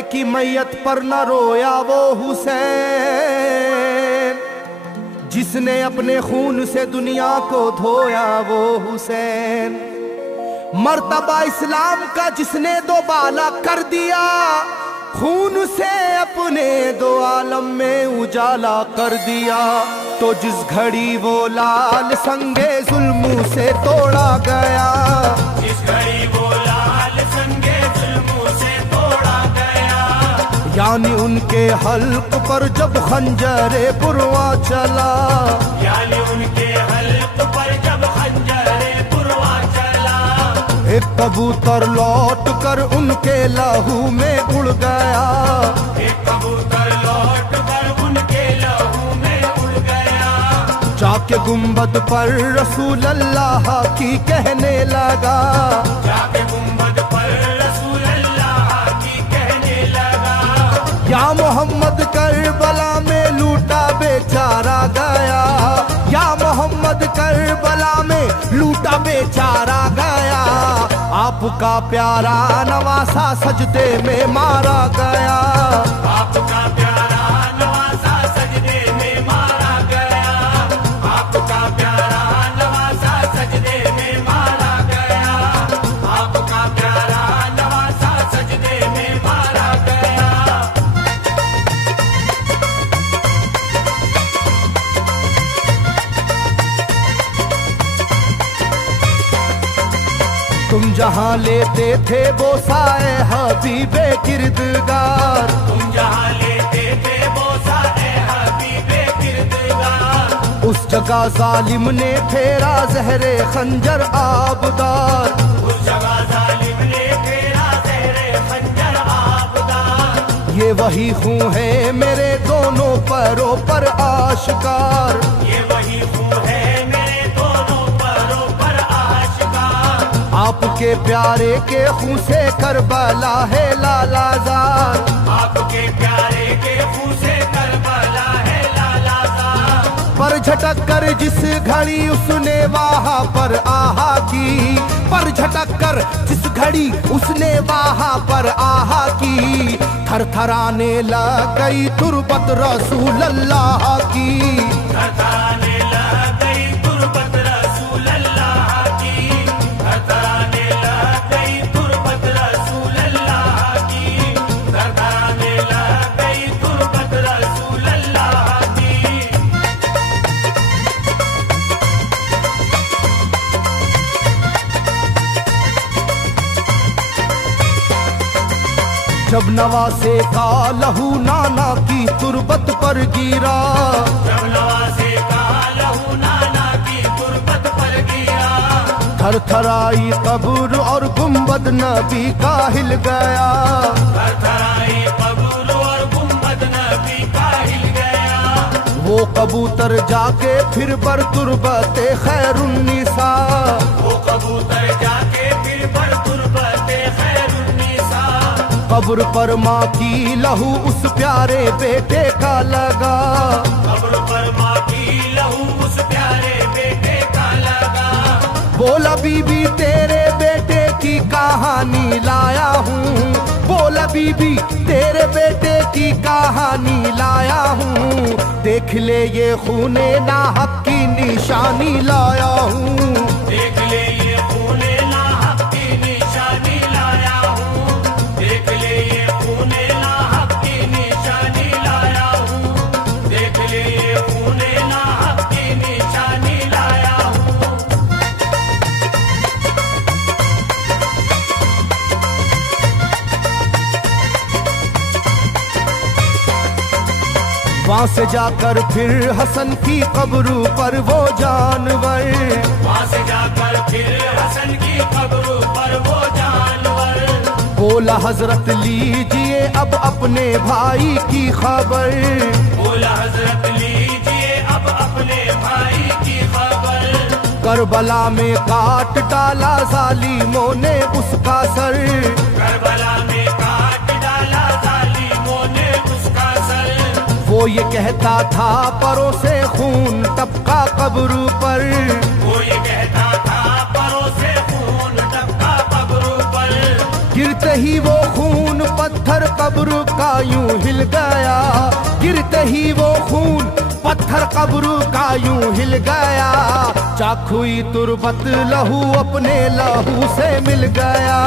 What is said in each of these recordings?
बेटे की मैयत पर न रोया वो हुसैन, जिसने अपने खून से दुनिया को धोया वो हुसैन। मर्तबा इस्लाम का जिसने दोबाला कर दिया, खून से अपने दो आलम में उजाला कर दिया। तो जिस घड़ी वो लाल संगे जुल्मों से तोड़ा गया, जिस घड़ी वो लाल संगे जुल्मों से तोड़ा गया, यानी उनके हल्क पर जब खंजरे पुरवा चला, यानी उनके हल्क पर जब खंजरे पुरवा चला, एक कबूतर लौट कर उनके लहू में उड़ गया, एक कबूतर लौट कर उनके लहू में उड़ गया, जाके गुंबद पर रसूल अल्लाह की कहने लगा, जाके गुंबद पर रसूल अल्लाह की कहने लगा, या मोहम्मद करबला में लूटा बेचारा गया, या मोहम्मद करबला में लूटा बेचारा गया। आपका प्यारा नवासा सजदे में मारा गया, आपका प्यारा नवासा सजदे में मारा गया, आपका प्यारा नवासा सजदे में मारा गया, आपका प्यारा नवासा सजदे में मारा गया। तुम जहाँ लेते थे बोसाए हबीबे किरदगार, तुम जहाँ लेते थे बोसा ए हबीबे किरदगार, उस जगह जालिम ने फेरा जहरे खंजर आबदार, उस जगह जालिम ने फेरा ज़हरे खंजर आबदार। ये वही खून है मेरे दोनों पैरों पर आश्कार, ये वही खून है मेरे दोनों पैरों पर आशिकार। आपके प्यारे के खून से करबला है लालाजार, आपके प्यारे के खून से करबला है लालाजार। पर झटक कर जिस घड़ी उसने वहाँ पर आहा की, पर झटक कर जिस घड़ी उसने वहाँ पर आहा की, थरथराने लग गई तुरबत रसूल अल्लाह की, थरथराने लग गई तुरबत रसूल अल्लाह की, थरथराने लग गई तुरबत रसूल अल्लाह की, थरथराने लग गई तुरबत रसूल अल्लाह की। जब नवासे का लहू नाना की तुरबत पर गिरा, जब नवासे का लहू नाना की तुरबत पर गिरा, थरथराई कब्र और गुंबद नबी का हिल गया, थरथराई कब्र और गुंबद नबी का हिल गया। वो कबूतर जाके फिर पर तुरबते खैरुन्निसा, वो कबूतर जाके फिर पर तुरबते खैरुन्निसा, कब्र पर माँ की लहू उस प्यारे बेटे का लगा, कब्र पर माँ की लहू उस प्यारे बेटे का लगा। बोला बीबी तेरे बेटे की कहानी लाया हूँ, बोला बीबी तेरे बेटे की कहानी लाया हूँ, देख ले ये खूने नाहक की निशानी लाया हूँ, देख ले ये खूने नाहक की निशानी लाया हूँ, देख ले ये खूने नाहक की निशानी लाया हूँ, देख ले ये खूने नाहक की निशानी लाया हूँ। वहाँ से जाकर फिर हसन की कब्र पर वो जानवर, वहाँ से जाकर फिर हसन की कब्र पर वो जानवर, बोला हजरत लीजिए अब अपने भाई की खबर, बोला हजरत लीजिए अब अपने भाई की खबर। करबला में काट डाला जालिमों ने उसका सर, करबला में काट डाला जालिमों ने उसका सर। वो ये कहता था परों से खून टपका कब्र पर, वो ये कहता था परों से खून टपका कब्र पर। गिरते गिरते ही वो खून पत्थर कब्र का यूं हिल गया, गिरते ही वो खून पत्थर कब्र का यूं हिल गया। चाकुई तुरबत लहू अपने लहू से मिल गया,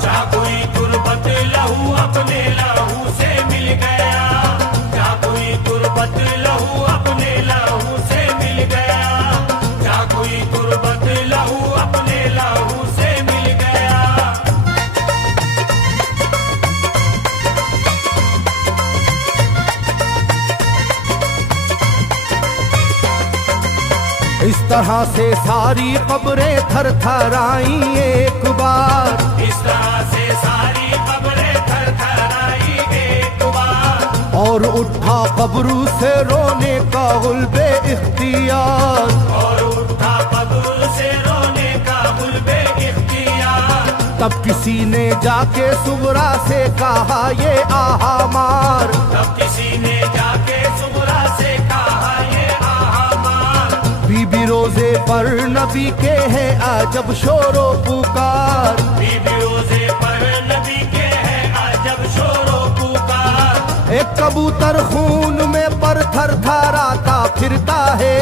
चाकुई तुरबत लहू अपने लहू से मिल गया, चाकुई तुरबत लहू अपने लहू से मिल गया, चाकुई तुरबत लहू अपने लहू से मिल गया। इस तरह से सारी कब्रें थर थराई एक बार, इस तरह से सारी कब्रें थर थराई एक बार, और उठा कब्र से रोने का गुल्बे इख्तियार, और उठा कब्र से रोने का गुल्बे इख्तियार। तब किसी ने जाके सुगरा से कहा ये आहा मार, तब किसी ने जाके सुगरा से कहा ये आहा मार। बीबी रोजे पर नबी के हैं अजब शोरो पुकार, बीबी रोजे पर नबी के हैं अजब शोरो पुकार। एक कबूतर खून में पर थर थराता फिरता है,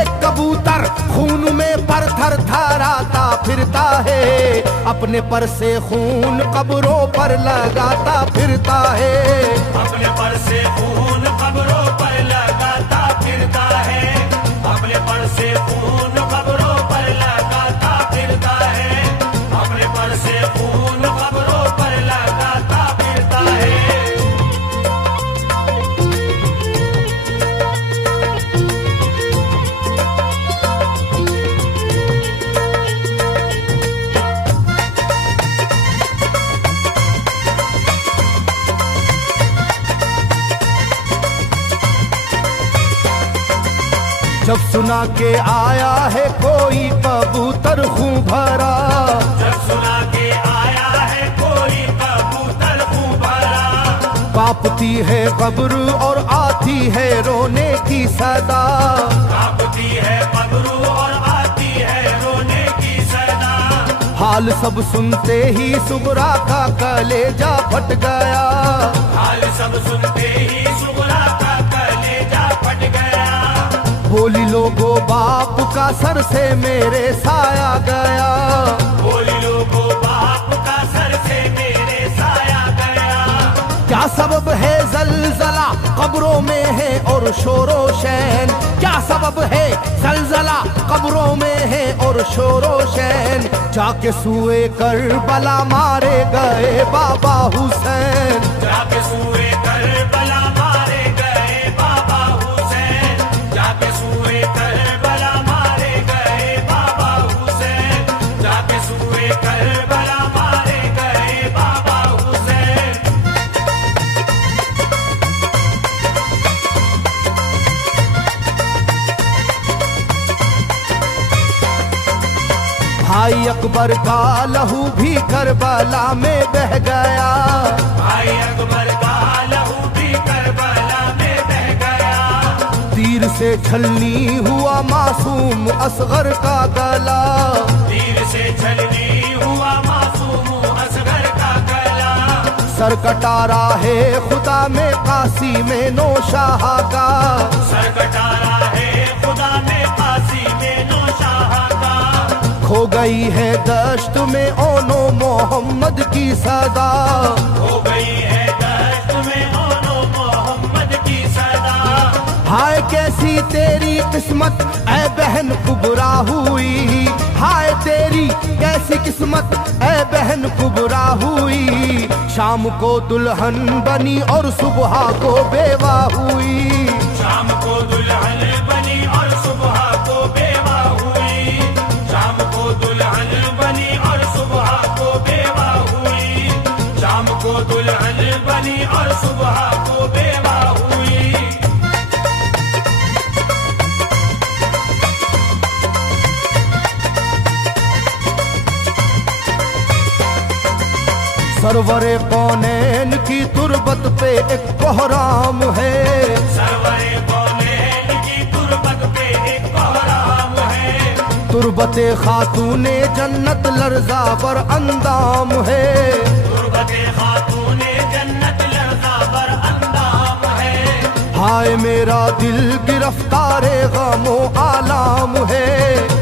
एक कबूतर खून में पर थर थराता फिरता है, अपने पर से खून कब्रों पर लगाता फिरता है, अपने पर से खून कब्रों पर लगाता फिरता है, अपने पर से खून कब्रों पर लगाता फिरता है, अपने पर से खून कब्रों पर लगाता फिरता है। जब सुना के आया है कोई कबूतर खूं भरा, जब सुना के आया है कोई कबूतर खूं भरा, कांपती है कब्र और आती है रोने की सदा, कांपती है कब्र और आती है रोने की सदा। हाल सब सुनते ही सुगरा का कलेजा फट गया, हाल सब सुनते ही सुगरा का कलेजा फट गया। बोली लोगो बाप का सर से मेरे साया गया, बोली लोगो बाप का सर से मेरे साया गया। क्या सबब है जलजला कब्रों में है और शोरो शैन, क्या सबब है जलजला कब्रों में है और शोरो शैन। जाके सुए करबला मारे गए बाबा हुसैन, जाके सुए करबला मारे गए बाबा हुसैन, जाके सुए करबला मारे गए बाबा हुसैन, जाके सुए करबला मारे गए बाबा हुसैन। भाई अकबर का लहू भी करबला में बह गया, भाई अकबर का लहू भी करबला में बह गया। तीर से छलनी हुआ मासूम असगर का गला, तीर से छलनी हुआ मासूम असगर का गला। सर कटारा है खुदा में काशी में नौशाह का, सर कटारा है खुदा में काशी में नौशाह का। खो गई है दश्त में ओनो मोहम्मद की सदा, हो गई है दश्त में ओनो मोहम्मद की सदा। हाय कैसी तेरी किस्मत ऐ बहन कुबरा हुई, हाय तेरी कैसी किस्मत ऐ बहन कुबरा हुई। शाम को दुल्हन बनी और सुबह को बेवा हुई, शाम को दुल्हन बनी और सुबह को बेवा हुई, शाम को दुल्हन बनी और सुबह को बेवा हुई, शाम को दुल्हन बनी और सुबह को बेवा हुई। सरवरे कौनैन की तुरबत पे एक कोहराम है, सरवरे कौनैन की तुरबत पे एक कोहराम है। तुरबते खातूने जन्नत लर्जा पर अंदाम है, तुरबत हाय मेरा दिल गिरफ्तारे गमो आलाम है,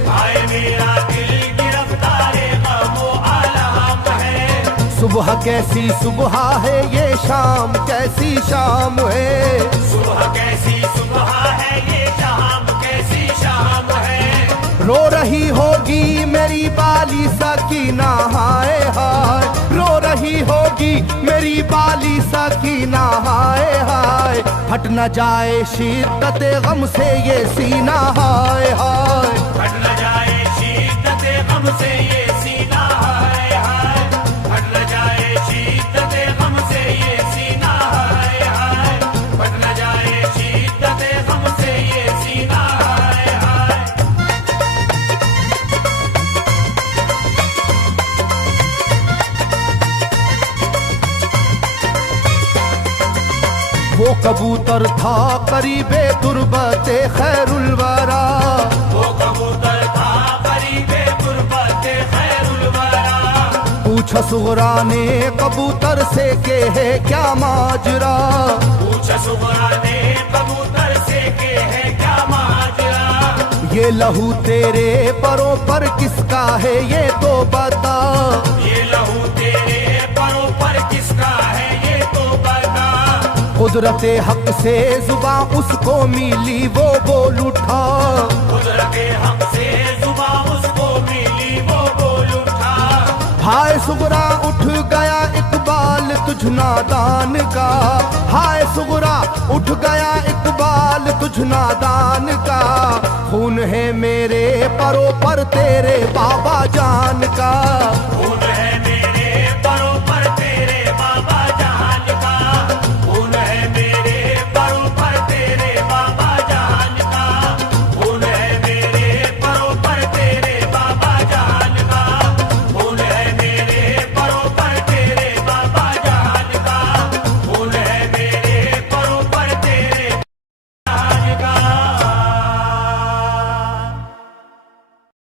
हाय मेरा दिल गिरफ्तारे गमो आलम है। सुबह कैसी सुबह है ये शाम कैसी शाम है, सुबह कैसी सुबह है ये शाम कैसी शाम है। रो रही होगी मेरी बाली सकीना हाय हाय, रो रही होगी मेरी बाली सकीना हाय हाय। हट न जाए शिद्दत गम से ये सीना हाय हाय, हट न जाए शिद्दत गम से ये सीना हाय हाय, हट न जाए शिद्दत गम से ये सीना हाय हाय, हट न जाए शिद्दत गम से ये सीना हाय हाय। वो कबूतर था करीबे तुरबते खैरुल वरा, वो कबूतर था करीबे गुरबते खैरुल वरा। पूछा सुगरा ने कबूतर से के है क्या माजरा, पूछा सुगरा ने कबूतर से के है क्या माजरा। ये लहू तेरे परों पर किसका है ये तो बता, ये लहू तेरे परों पर किसका है ये तो बता। कुदरते हक से जुबां उसको मिली वो बोल उठा, कुदरते हक से जुबां उसको मिली वो बोल उठा। हाय सुगरा उठ गया इकबाल तुझ नादान का, हाय सुगरा उठ गया इकबाल तुझ नादान का। खून है मेरे परों पर तेरे बाबा जान का, खून है